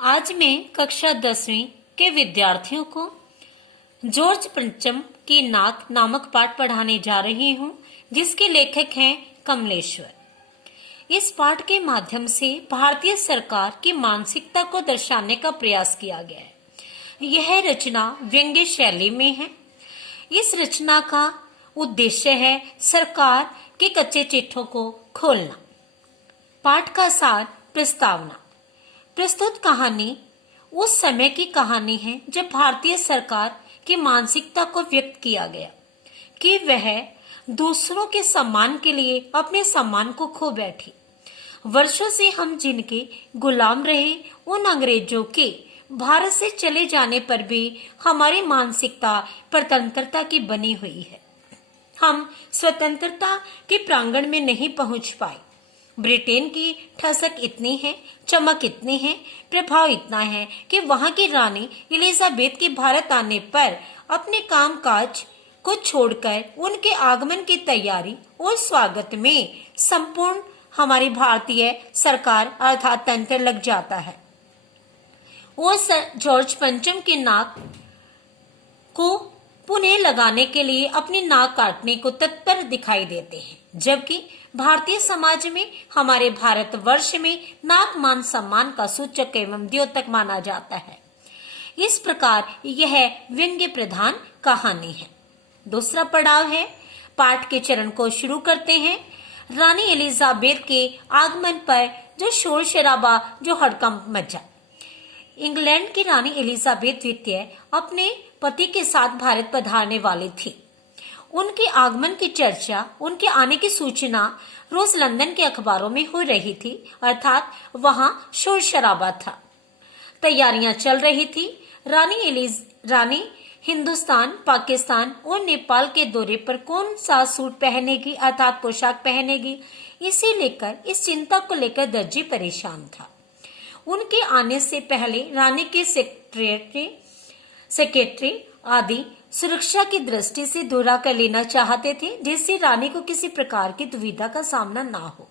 आज मैं कक्षा 10वीं के विद्यार्थियों को जॉर्ज पंचम की नाक नामक पाठ पढ़ाने जा रही हूँ, जिसके लेखक हैं कमलेश्वर। इस पाठ के माध्यम से भारतीय सरकार की मानसिकता को दर्शाने का प्रयास किया गया है। यह रचना व्यंग्य शैली में है। इस रचना का उद्देश्य है सरकार के कच्चे चिट्ठों को खोलना। पाठ का सार प्रस्तावना। प्रस्तुत कहानी उस समय की कहानी है जब भारतीय सरकार की मानसिकता को व्यक्त किया गया कि वह दूसरों के सम्मान के लिए अपने सम्मान को खो बैठी। वर्षों से हम जिनके गुलाम रहे, उन अंग्रेजों के भारत से चले जाने पर भी हमारी मानसिकता स्वतंत्रता की बनी हुई है। हम स्वतंत्रता के प्रांगण में नहीं पहुंच पाए। ब्रिटेन की ठसक इतनी है, चमक इतनी है, प्रभाव इतना है कि वहां की रानी एलिजाबेथ के भारत आने पर अपने कामकाज को छोड़कर उनके आगमन की तैयारी और स्वागत में संपूर्ण हमारी भारतीय सरकार अर्थात तंत्र लग जाता है। वो जॉर्ज पंचम की नाक को पुनः लगाने के लिए अपनी नाक काटने को तत्पर दिखाई देते हैं, जबकि भारतीय समाज में, हमारे भारतवर्ष में नाक मान सम्मान का सूचक एवं द्योतक माना जाता है। इस प्रकार यह व्यंग्य प्रधान कहानी है। दूसरा पड़ाव है। पाठ के चरण को शुरू करते हैं। रानी एलिजाबेथ के आगमन पर जो शोर शराबा, जो हड़कंप मचा। इंग्लैंड की रानी एलिजाबेथ द्वितीय अपने पति के साथ भारत पधारने वाली थी। उनके आगमन की चर्चा, उनके आने की सूचना रोज लंदन के अखबारों में हो रही थी, अर्थात वहां शोर शराबा था। तैयारियां चल रही थी। रानी हिंदुस्तान, पाकिस्तान और नेपाल के दौरे पर कौन सा सूट पहनेगी, अर्थात पोशाक पहनेगी, इस चिंता को लेकर दर्जी परेशान था। उनके आने से पहले रानी के सेक्रेटरी आदि सुरक्षा की दृष्टि से दौरा कर लेना चाहते थे, जिससे रानी को किसी प्रकार की दुविधा का सामना ना हो।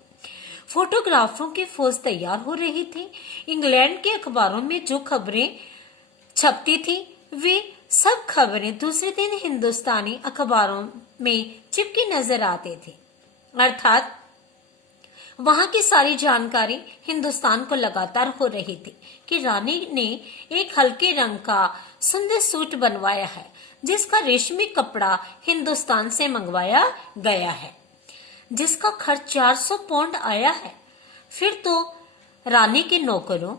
फोटोग्राफरों की फौज तैयार हो रही थी। इंग्लैंड के अखबारों में जो खबरें छपती थी, वे सब खबरें दूसरे दिन हिंदुस्तानी अखबारों में चिपकी नजर आती थी, अर्थात वहां की सारी जानकारी हिंदुस्तान को लगातार हो रही थी कि रानी ने एक हल्के रंग का सुंदर सूट बनवाया है, जिसका रेशमी कपड़ा हिंदुस्तान से मंगवाया गया है, जिसका खर्च 400 पाउंड आया है। फिर तो रानी के नौकरों,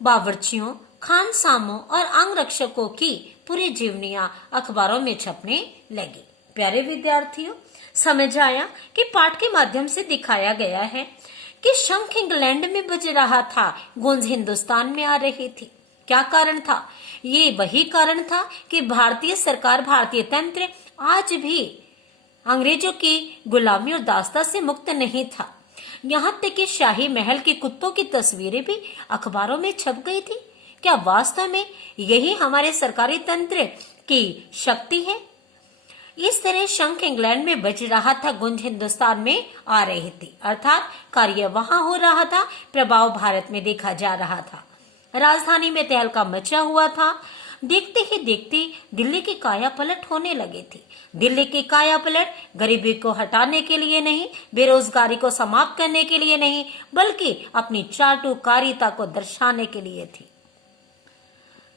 बावर्चियों, खानसामों और अंगरक्षकों की पूरी जीवनियां अखबारों में छपने लगी। प्यारे विद्यार्थियों, समझ आया कि पाठ के माध्यम से दिखाया गया है कि शंख इंग्लैंड में बज रहा था, गूंज हिंदुस्तान में आ रही थी। क्या कारण था? ये वही कारण था कि भारतीय सरकार, भारतीय तंत्र आज भी अंग्रेजों की गुलामी और दास्ता से मुक्त नहीं था। यहाँ तक कि शाही महल के कुत्तों की तस्वीरें भी अखबारों में छप गई थी। क्या वास्तव में यही हमारे सरकारी तंत्र की शक्ति है? इस तरह शंख इंग्लैंड में बज रहा था, गूंज हिंदुस्तान में आ रही थी, अर्थात कार्य वहां हो रहा था, प्रभाव भारत में देखा जा रहा था। राजधानी में तहलका मचा हुआ था। देखते ही देखते दिल्ली की काया पलट होने लगी थी। दिल्ली की काया पलट गरीबी को हटाने के लिए नहीं, बेरोजगारी को समाप्त करने के लिए नहीं, बल्कि अपनी चाटुकारिता को दर्शाने के लिए थी।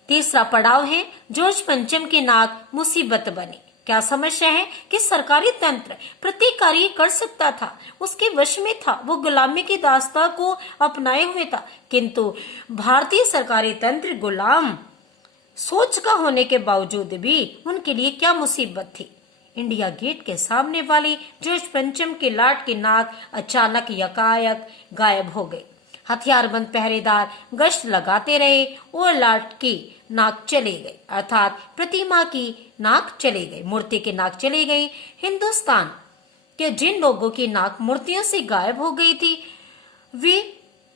तीसरा पड़ाव है। जॉर्ज पंचम की नाक मुसीबत बनी। क्या समस्या है कि सरकारी तंत्र प्रतिकारी कर सकता था, उसके वश में था, वो गुलामी की दास्ता को अपनाए हुए था, किंतु भारतीय सरकारी तंत्र गुलाम सोच का होने के बावजूद भी उनके लिए क्या मुसीबत थी। इंडिया गेट के सामने वाली जॉर्ज पंचम की लाट की नाक अचानक यकायक गायब हो गई। हथियारबंद पहरेदार गश्त लगाते रहे और लाट की नाक चली गई, अर्थात प्रतिमा की नाक चली गई, मूर्ति की नाक चली गई। हिंदुस्तान के जिन लोगों की नाक मूर्तियों से गायब हो गई थी, वे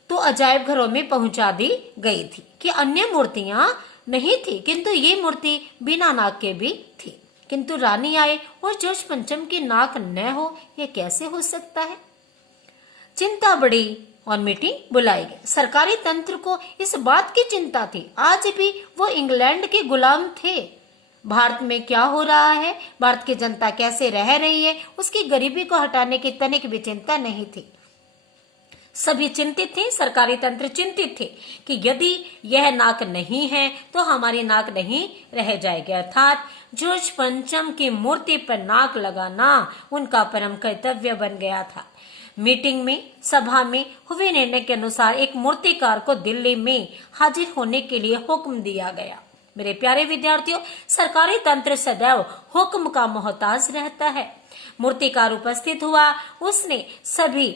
तो अजायब घरों में पहुंचा दी गई थी कि अन्य मूर्तियां नहीं थी, किंतु ये मूर्ति बिना नाक के भी थी। किंतु रानी आए और जॉर्ज पंचम की नाक न हो, यह कैसे हो सकता है? चिंता बढ़ी और मीटिंग बुलाई गई। सरकारी तंत्र को इस बात की चिंता थी, आज भी वो इंग्लैंड के गुलाम थे। भारत में क्या हो रहा है, भारत की जनता कैसे रह रही है, उसकी गरीबी को हटाने की तनिक भी चिंता नहीं थी। सभी चिंतित थे, सरकारी तंत्र चिंतित थे कि यदि यह नाक नहीं है तो हमारी नाक नहीं रह जाएगी। अर्थात जॉर्ज पंचम की मूर्ति पर नाक लगाना उनका परम कर्तव्य बन गया था। मीटिंग में, सभा में हुए निर्णय के अनुसार एक मूर्तिकार को दिल्ली में हाजिर होने के लिए हुक्म दिया गया। मेरे प्यारे विद्यार्थियों, सरकारी तंत्र सदैव हुक्म का मोहताज रहता है। मूर्तिकार उपस्थित हुआ, उसने सभी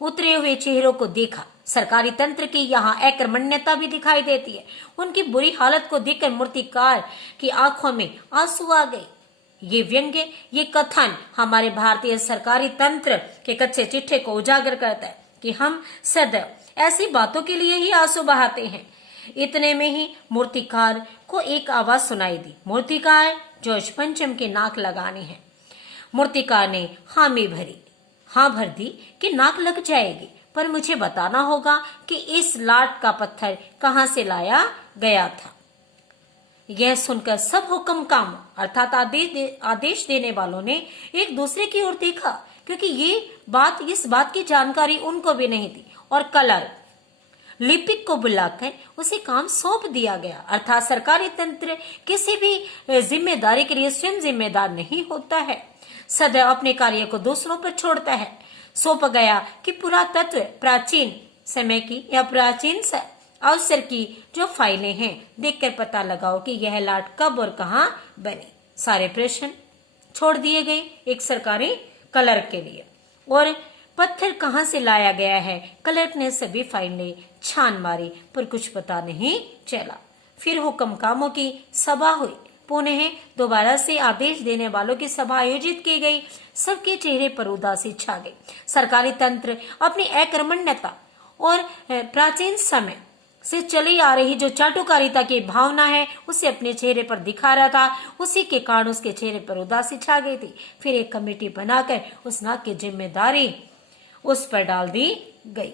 उतरे हुए चेहरों को देखा। सरकारी तंत्र की यहाँ अकर्मण्यता भी दिखाई देती है। उनकी बुरी हालत को देखकर मूर्तिकार की आंखों में आंसू आ गए। ये व्यंग्य, ये कथन हमारे भारतीय सरकारी तंत्र के कच्चे चिट्ठे को उजागर करता है कि हम सदैव ऐसी बातों के लिए ही आंसू बहाते हैं। इतने में ही मूर्तिकार को एक आवाज सुनाई दी, मूर्तिकार, जॉर्ज पंचम की नाक लगानी है। मूर्तिकार ने हामी भरी, हाँ भर दी कि नाक लग जाएगी, पर मुझे बताना होगा कि इस लाट का पत्थर कहाँ से लाया गया था। यह सुनकर सब हुक्म काम अर्थात आदेश देने वालों ने एक दूसरे की ओर देखा, क्योंकि इस बात की जानकारी उनको भी नहीं थी। और कलर लिपिक को बुलाकर उसे काम सौंप दिया गया। अर्थात सरकारी तंत्र किसी भी जिम्मेदारी के लिए स्वयं जिम्मेदार नहीं होता है, सदैव अपने कार्य को दूसरों पर छोड़ता है। सौंप गया कि पुरातत्व, प्राचीन समय की या प्राचीन अवसर की जो फाइलें हैं, देखकर पता लगाओ कि यह लाट कब और कहाँ बनी। सारे प्रश्न छोड़ दिए गए एक सरकारी क्लर्क के लिए। और पत्थर कहाँ से लाया गया है, क्लर्क ने सभी फाइलें छान मारी, पर कुछ पता नहीं चला। फिर हुक्म कामों की सभा हुई। पुनः दोबारा से आदेश देने वालों की सभा आयोजित की गई। सबके चेहरे पर उदासी छा गई। सरकारी तंत्र अपनी अकर्मण्यता और प्राचीन समय से चली आ रही जो चाटुकारिता की भावना है, उसे अपने चेहरे पर दिखा रहा था। उसी के कारण उसके चेहरे पर उदासी छा गई थी। फिर एक कमेटी बनाकर उस नाक की जिम्मेदारी उस पर डाल दी गई।